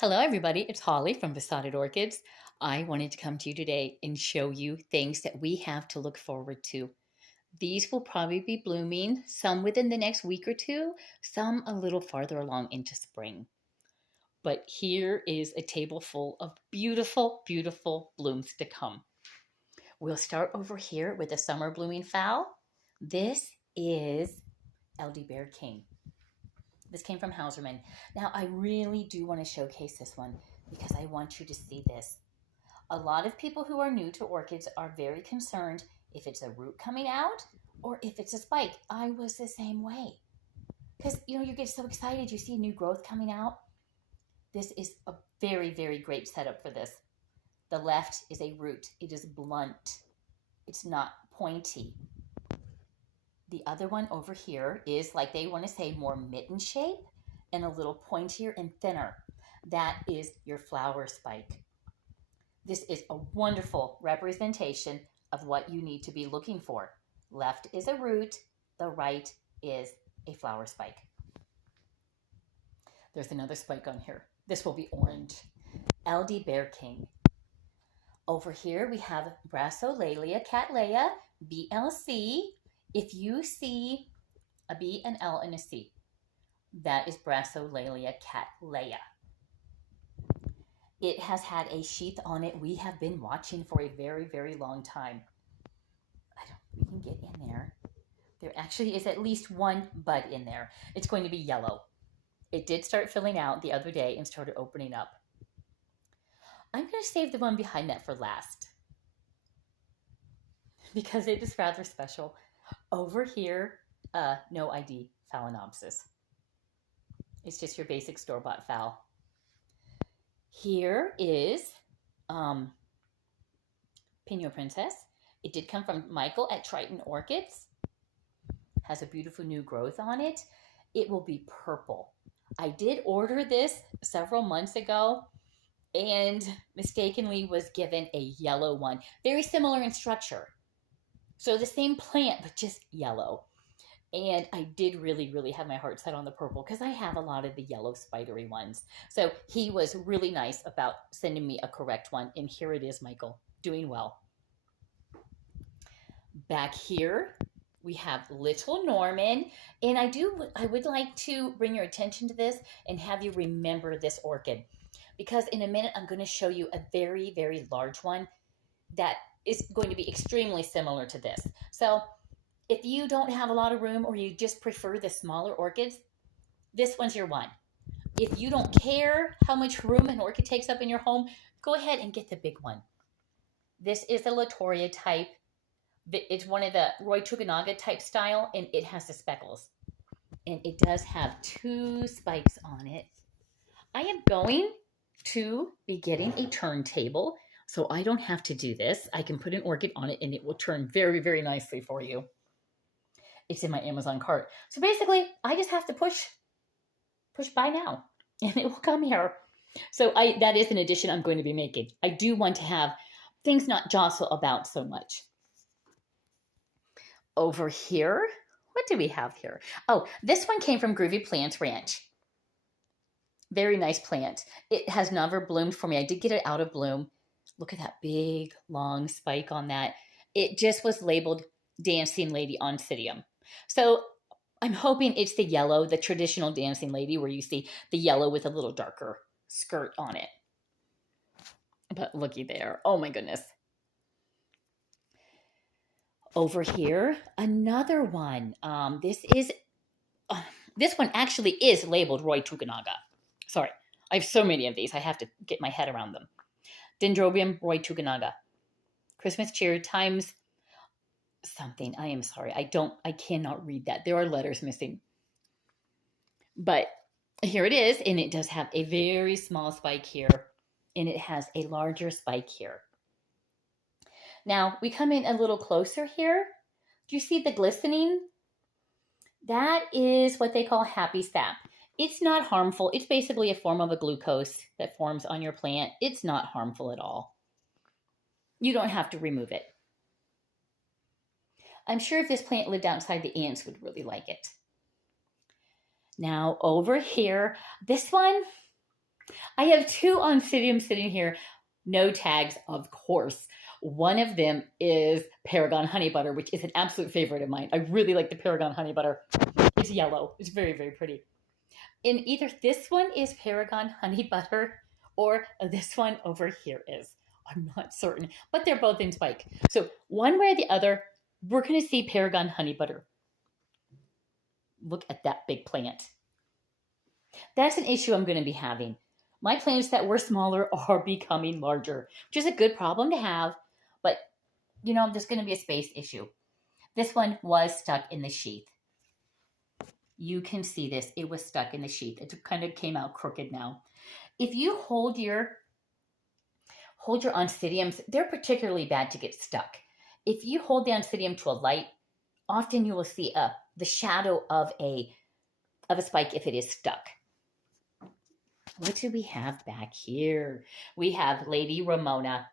Hello, everybody. It's Holly from Besotted Orchids. I wanted to come to you today and show you things that we have to look forward to. These will probably be blooming, some within the next week or two, some a little farther along into spring. But here is a table full of beautiful, beautiful blooms to come. We'll start over here with a summer blooming phal. This is Elderberry King. This came from Hauserman. Now, I really do want to showcase this one because I want you to see this. A lot of people who are new to orchids are very concerned if it's a root coming out or if it's a spike. I was the same way because you get so excited, you see new growth coming out. This is a very, very great setup for this. The left is a root. It is blunt. It's not pointy. The other one over here is, like they want to say, more mitten shape and a little pointier and thinner. That is your flower spike. This is a wonderful representation of what you need to be looking for. Left is a root, the right is a flower spike. There's another spike on here. This will be orange. Elderberry King. Over here we have Brassolalia cattleya, BLC. If you see a B, an L, and a C, that is Brassolalia cattleya. It has had a sheath on it we have been watching for a very, very long time. We can get in there. There actually is at least one bud in there. It's going to be yellow. It did start filling out the other day and started opening up. I'm going to save the one behind that for last because it is rather special. Over here, no ID Phalaenopsis. It's just your basic store-bought phal. Here is Pinot Princess. It did come from Michael at Triton Orchids. Has a beautiful new growth on it. It will be purple. I did order this several months ago and mistakenly was given a yellow one. Very similar in structure. So the same plant, but just yellow. And I did really, really have my heart set on the purple because I have a lot of the yellow spidery ones. So he was really nice about sending me a correct one. And here it is, Michael, doing well. Back here, we have Little Norman. And I would like to bring your attention to this and have you remember this orchid. Because in a minute, I'm going to show you a very, very large one that is going to be extremely similar to this. So if you don't have a lot of room or you just prefer the smaller orchids, this one's your one. If you don't care how much room an orchid takes up in your home, go ahead and get the big one. This is the Latoria type. It's one of the Roy Tucanaga type style, and it has the speckles. And it does have 2 spikes on it. I am going to be getting a turntable, so I don't have to do this. I can put an orchid on it, and it will turn very, very nicely for you. It's in my Amazon cart. So basically, I just have to push buy now, and it will come here. So that is an addition I'm going to be making. I do want to have things not jostle about so much. Over here, what do we have here? Oh, this one came from Groovy Plants Ranch. Very nice plant. It has never bloomed for me. I did get it out of bloom. Look at that big, long spike on that. It just was labeled Dancing Lady Oncidium. So I'm hoping it's the yellow, the traditional Dancing Lady, where you see the yellow with a little darker skirt on it. But looky there. Oh my goodness. Over here, another one. This one actually is labeled Roy Tucanaga. Sorry, I have so many of these. I have to get my head around them. Dendrobium Roy Tucanaga. Christmas cheer times something. I am sorry. I cannot read that. There are letters missing. But here it is, and it does have a very small spike here, and it has a larger spike here. Now, we come in a little closer here. Do you see the glistening? That is what they call happy sap. It's not harmful. It's basically a form of a glucose that forms on your plant. It's not harmful at all. You don't have to remove it. I'm sure if this plant lived outside, the ants would really like it. Now over here, this one, I have two oncidiums sitting here, no tags, of course. One of them is Paragon Honey Butter, which is an absolute favorite of mine. I really like the Paragon Honey Butter. It's yellow. It's very, very pretty. And either this one is Paragon Honey Butter or this one over here is. I'm not certain, but they're both in spike. So one way or the other, we're going to see Paragon Honey Butter. Look at that big plant. That's an issue I'm going to be having. My plants that were smaller are becoming larger, which is a good problem to have, but there's going to be a space issue. This one was stuck in the sheath. You can see this. It was stuck in the sheath. It kind of came out crooked now. If you hold your oncidiums, they're particularly bad to get stuck. If you hold the oncidium to a light, often you will see the shadow of a spike if it is stuck. What do we have back here? We have Lady Ramona.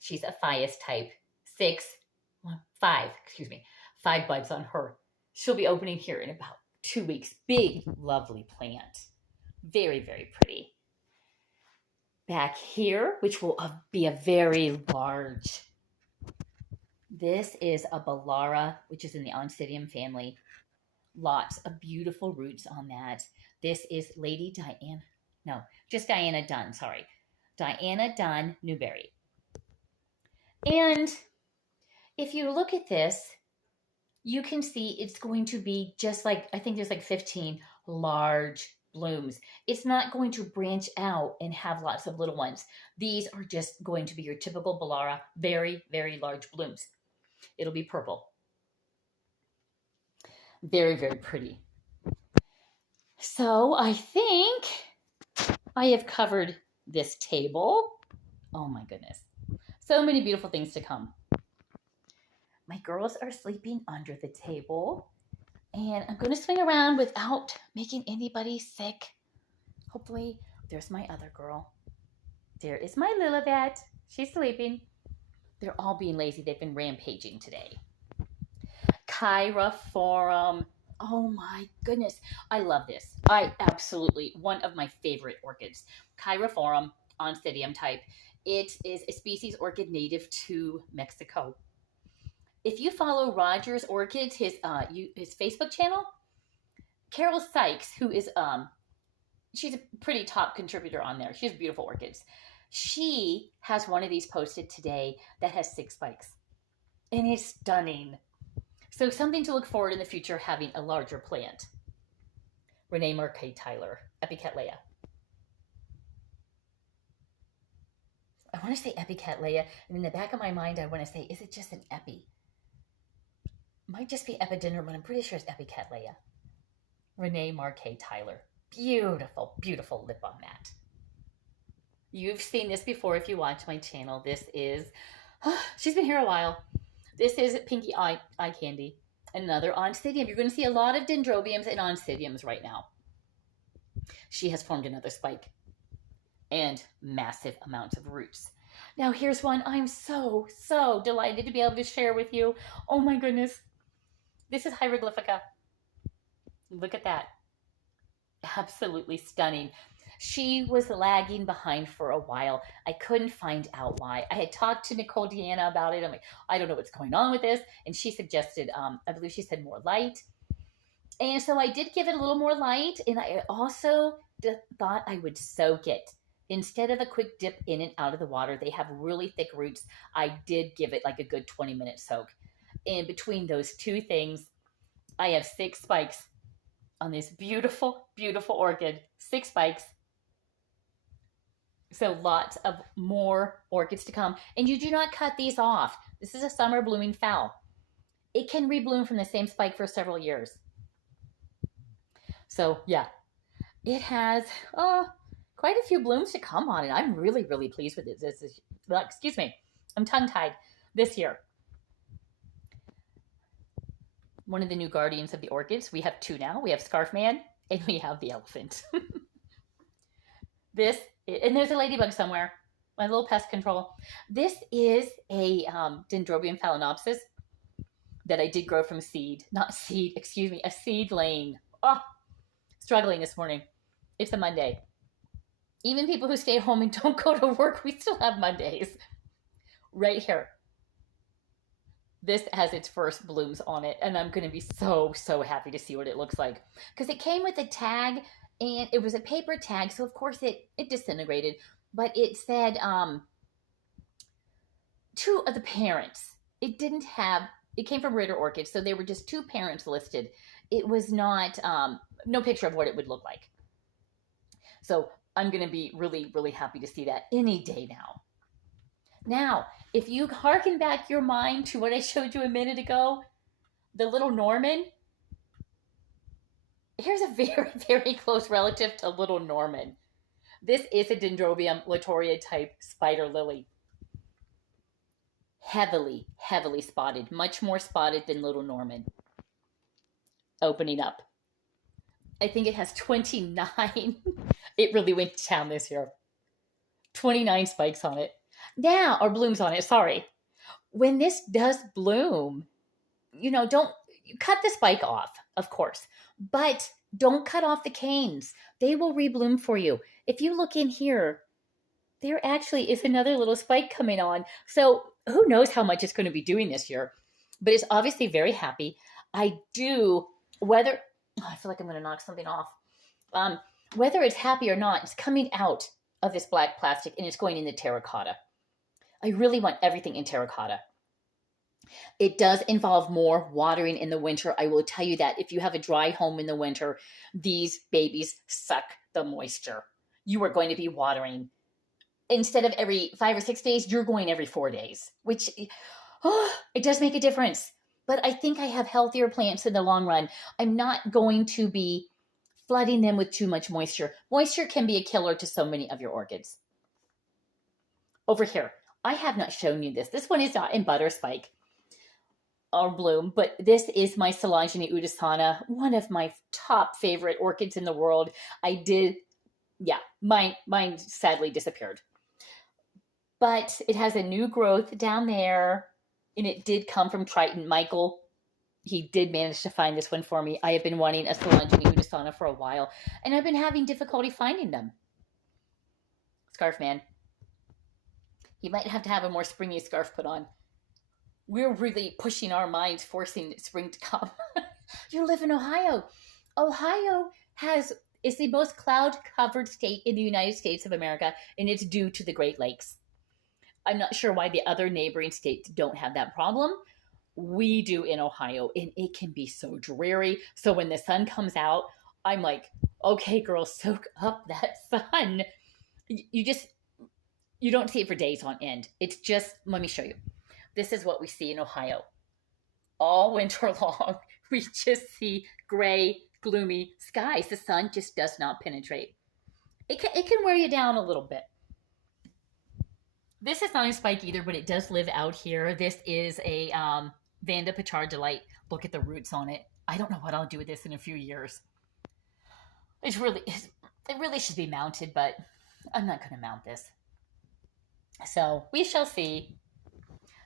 She's a Phias type. 5 buds on her. She'll be opening here in about 2 weeks. Big, lovely plant. Very, very pretty. Back here, which will be a very large. This is a Balara, which is in the Oncidium family. Lots of beautiful roots on that. This is Lady Diana. No, just Diana Dunn, sorry. Diana Dunn Newberry. And if you look at this, you can see it's going to be just like, I think there's like 15 large blooms. It's not going to branch out and have lots of little ones. These are just going to be your typical Balara, very, very large blooms. It'll be purple. Very, very pretty. So I think I have covered this table. Oh my goodness. So many beautiful things to come. My girls are sleeping under the table, and I'm going to swing around without making anybody sick. Hopefully, there's my other girl. There is my Lilibet. She's sleeping. They're all being lazy. They've been rampaging today. Cheirophorum. Oh my goodness. I love this. One of my favorite orchids. Cheirophorum, Oncidium type. It is a species orchid native to Mexico. If you follow Rogers Orchids, his Facebook channel, Carol Sykes, who is she's a pretty top contributor on there. She has beautiful orchids. She has one of these posted today that has 6 spikes, and it's stunning. So something to look forward in the future, having a larger plant. Renee Marquet Tyler, Epicattleya. I want to say Epicattleya, and in the back of my mind, I want to say, is it just an epi? Might just be epidendrum, but I'm pretty sure it's Epicattleya. Renee Marquet Tyler. Beautiful, beautiful lip on that. You've seen this before if you watch my channel. This is, she's been here a while. This is Pinky Eye Candy. Another Oncidium. You're going to see a lot of Dendrobiums and Oncidiums right now. She has formed another spike and massive amounts of roots. Now here's one I'm so, so delighted to be able to share with you. Oh my goodness. This is Hieroglyphica. Look at that. Absolutely stunning. She was lagging behind for a while. I couldn't find out why. I had talked to Nicole Deanna about it. I'm like, I don't know what's going on with this. And she suggested, I believe she said more light. And so I did give it a little more light. And I also thought I would soak it. Instead of a quick dip in and out of the water, they have really thick roots. I did give it like a good 20-minute soak. And between those two things, I have 6 spikes on this beautiful, beautiful orchid. 6 spikes. So lots of more orchids to come. And you do not cut these off. This is a summer blooming fowl. It can rebloom from the same spike for several years. So yeah, it has quite a few blooms to come on it. I'm really, really pleased with it. This is, excuse me, I'm tongue-tied this year. One of the new guardians of the orchids. We have 2 now. We have Scarfman and we have the elephant. And there's a ladybug somewhere. My little pest control. This is a Dendrobium phalaenopsis that I did grow from a seedling. Oh, struggling this morning. It's a Monday. Even people who stay home and don't go to work, we still have Mondays. Right here. This has its first blooms on it, and I'm going to be so happy to see what it looks like. Because it came with a tag, and it was a paper tag, so of course it disintegrated. But it said two of the parents. It didn't have, it came from Ritter Orchid, so there were just two parents listed. It was not, no picture of what it would look like. So I'm going to be really happy to see that any day now. Now, if you harken back your mind to what I showed you a minute ago, the little Norman, here's a very close relative to little Norman. This is a Dendrobium latoria type spider lily. Heavily spotted, much more spotted than little Norman. Opening up. I think it has 29. It really went down this year. 29 spikes on it. Now, or blooms on it, sorry. When this does bloom, don't cut the spike off, of course, but don't cut off the canes. They will rebloom for you. If you look in here, there actually is another little spike coming on. So who knows how much it's going to be doing this year, but it's obviously very happy. I feel like I'm going to knock something off. Whether it's happy or not, it's coming out of this black plastic and it's going in the terracotta. I really want everything in terracotta. It does involve more watering in the winter. I will tell you that if you have a dry home in the winter, these babies suck the moisture. You are going to be watering. Instead of every 5 or 6 days, you're going every 4 days, which it does make a difference. But I think I have healthier plants in the long run. I'm not going to be flooding them with too much moisture. Moisture can be a killer to so many of your orchids. Over here, I have not shown you this. This one is not in butterspike or bloom, but this is my Solange udesana, one of my top favorite orchids in the world. Mine sadly disappeared. But it has a new growth down there, and it did come from Triton. Michael, he did manage to find this one for me. I have been wanting a Solange udesana for a while, and I've been having difficulty finding them. Scarf man. He might have to have a more springy scarf put on. We're really pushing our minds, forcing spring to come. You live in Ohio. Ohio is the most cloud-covered state in the United States of America, and it's due to the Great Lakes. I'm not sure why the other neighboring states don't have that problem. We do in Ohio, and it can be so dreary. So when the sun comes out, I'm like, okay, girl, soak up that sun. You don't see it for days on end. It's just, let me show you. This is what we see in Ohio. All winter long, we just see gray, gloomy skies. The sun just does not penetrate. It can wear you down a little bit. This is not a spike either, but it does live out here. This is a Vanda Pachar Delight. Look at the roots on it. I don't know what I'll do with this in a few years. It really should be mounted, but I'm not going to mount this. So we shall see.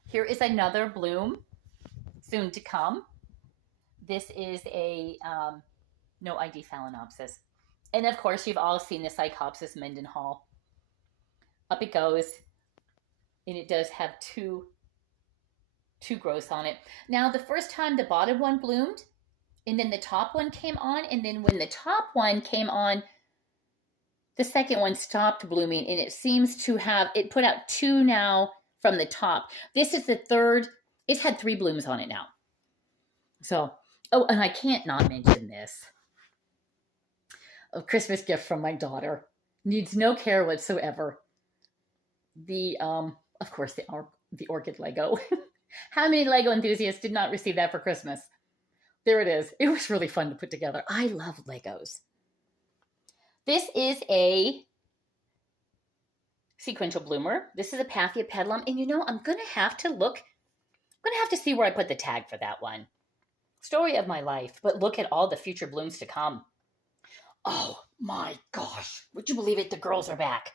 Here is another bloom soon to come. This is a no ID Phalaenopsis. And of course, you've all seen the Psychopsis Mendenhall. Up it goes. And it does have two growths on it. Now, the first time the bottom one bloomed, and then the top one came on, and then when the top one came on, the second one stopped blooming, and it seems to have, it put out 2 now from the top. This is the third. It's had 3 blooms on it now. So, oh, and I can't not mention this. A Christmas gift from my daughter. Needs no care whatsoever. Of course, the orchid Lego. How many Lego enthusiasts did not receive that for Christmas? There it is. It was really fun to put together. I love Legos. This is a sequential bloomer. This is a Pathia pedalum. And I'm going to have to look. I'm going to have to see where I put the tag for that one. Story of my life. But look at all the future blooms to come. Oh my gosh. Would you believe it? The girls are back.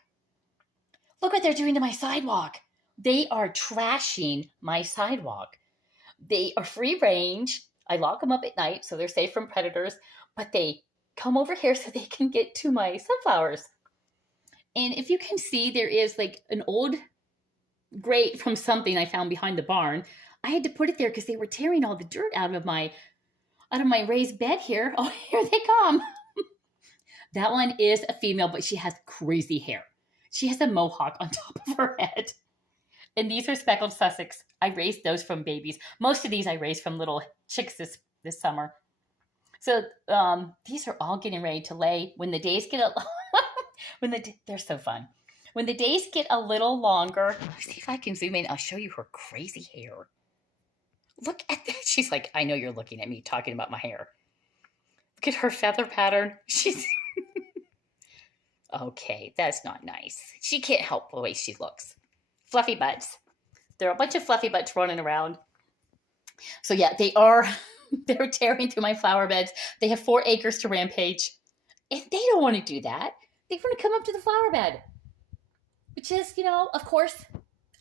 Look what they're doing to my sidewalk. They are trashing my sidewalk. They are free range. I lock them up at night so they're safe from predators, but they come over here so they can get to my sunflowers. And if you can see, there is like an old grate from something I found behind the barn. I had to put it there because they were tearing all the dirt out of my raised bed here. Oh, here they come. That one is a female, but she has crazy hair. She has a mohawk on top of her head. And these are speckled Sussex. I raised those from babies. Most of these I raised from little chicks this summer. So these are all getting ready to lay when the days get they're so fun. When the days get a little longer, let's see if I can zoom in. I'll show you her crazy hair. Look at that. She's like, I know you're looking at me talking about my hair. Look at her feather pattern. She's okay. That's not nice. She can't help the way she looks. Fluffy butts. There are a bunch of fluffy butts running around. So yeah, they're tearing through my flower beds. They have 4 acres to rampage. And they don't want to do that. They want to come up to the flower bed. Which is, of course,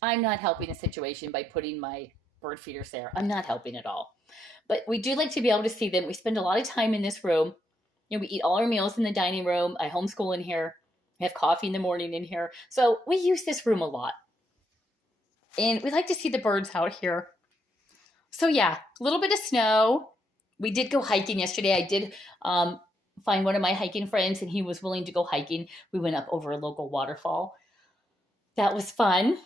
I'm not helping the situation by putting my bird feeders there. I'm not helping at all. But we do like to be able to see them. We spend a lot of time in this room. We eat all our meals in the dining room. I homeschool in here. We have coffee in the morning in here. So we use this room a lot. And we like to see the birds out here. So yeah, a little bit of snow. We did go hiking yesterday. I did find one of my hiking friends, and he was willing to go hiking. We went up over a local waterfall. That was fun.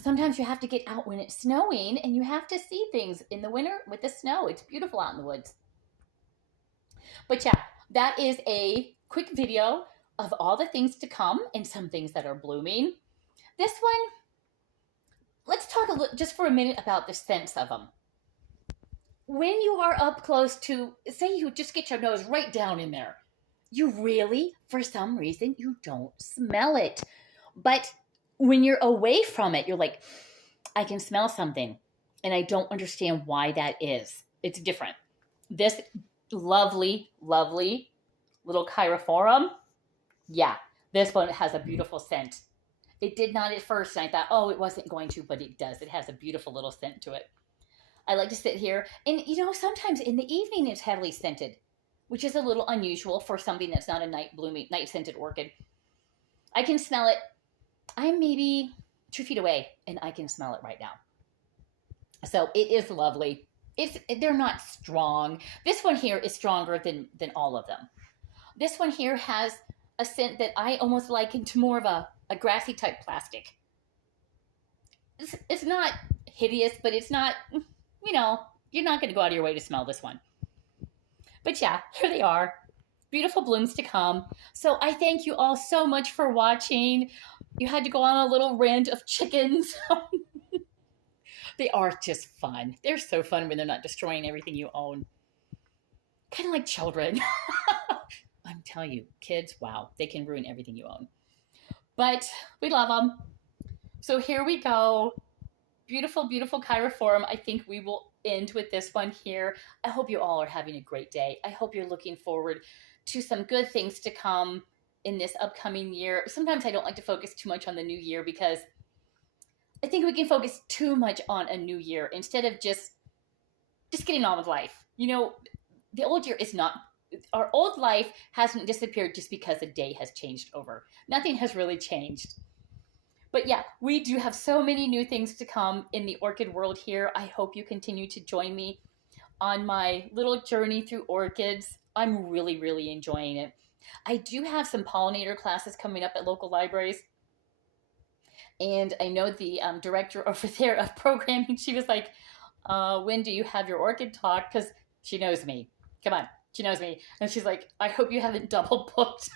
Sometimes you have to get out when it's snowing, and you have to see things in the winter with the snow. It's beautiful out in the woods. But yeah, that is a quick video of all the things to come and some things that are blooming. This one, let's talk just for a minute about the scents of them. When you are up close to, say you just get your nose right down in there, you really, for some reason, you don't smell it. But when you're away from it, you're like, I can smell something. And I don't understand why that is. It's different. This lovely, lovely little Chiraphorum, yeah, this one has a beautiful scent. It did not at first, and I thought, oh, it wasn't going to, but it does. It has a beautiful little scent to it. I like to sit here, and sometimes in the evening it's heavily scented, which is a little unusual for something that's not a night scented orchid. I can smell it. I'm maybe 2 feet away, and I can smell it right now. So it is lovely. They're not strong. This one here is stronger than all of them. This one here has a scent that I almost liken to more of a grassy type plastic. It's not hideous, but it's not, you're not going to go out of your way to smell this one. But yeah, here they are. Beautiful blooms to come. So I thank you all so much for watching. You had to go on a little rant of chickens. They are just fun. They're so fun when they're not destroying everything you own. Kind of like children. I'm telling you, kids, wow, they can ruin everything you own. But we love them. So here we go. Beautiful, beautiful Chiraphorum. I think we will end with this one here. I hope you all are having a great day. I hope you're looking forward to some good things to come in this upcoming year. Sometimes I don't like to focus too much on the new year because I think we can focus too much on a new year instead of just getting on with life. The old year is not, our old life hasn't disappeared just because a day has changed over. Nothing has really changed. But yeah, we do have so many new things to come in the orchid world here. I hope you continue to join me on my little journey through orchids. I'm really, really enjoying it. I do have some pollinator classes coming up at local libraries. And I know the director over there of programming, she was like, when do you have your orchid talk? Because she knows me. Come on, she knows me. And she's like, I hope you haven't double booked.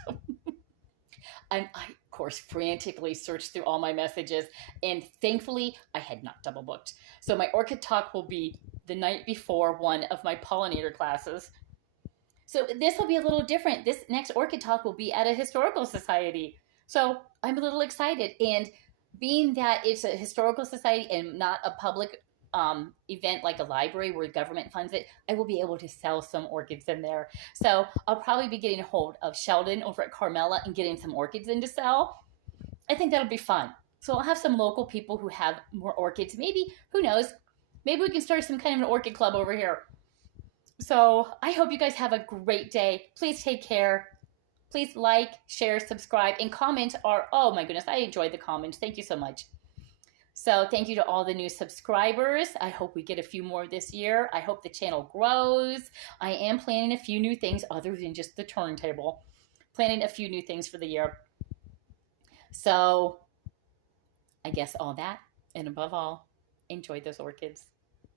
And I, of course, frantically searched through all my messages. And thankfully, I had not double booked. So my orchid talk will be the night before one of my pollinator classes. So this will be a little different. This next orchid talk will be at a historical society. So I'm a little excited. And being that it's a historical society and not a public event like a library where government funds it, I will be able to sell some orchids in there. So I'll probably be getting a hold of Sheldon over at Carmela and getting some orchids in to sell. I think that'll be fun. So I'll have some local people who have more orchids. Maybe, who knows, maybe we can start some kind of an orchid club over here. So I hope you guys have a great day. Please take care. Please like, share, subscribe, and comments are, oh my goodness, I enjoy the comments. Thank you so much. So thank you to all the new subscribers. I hope we get a few more this year. I hope the channel grows. I am planning a few new things other than just the turntable. Planning a few new things for the year. So I guess all that, and above all, enjoy those orchids.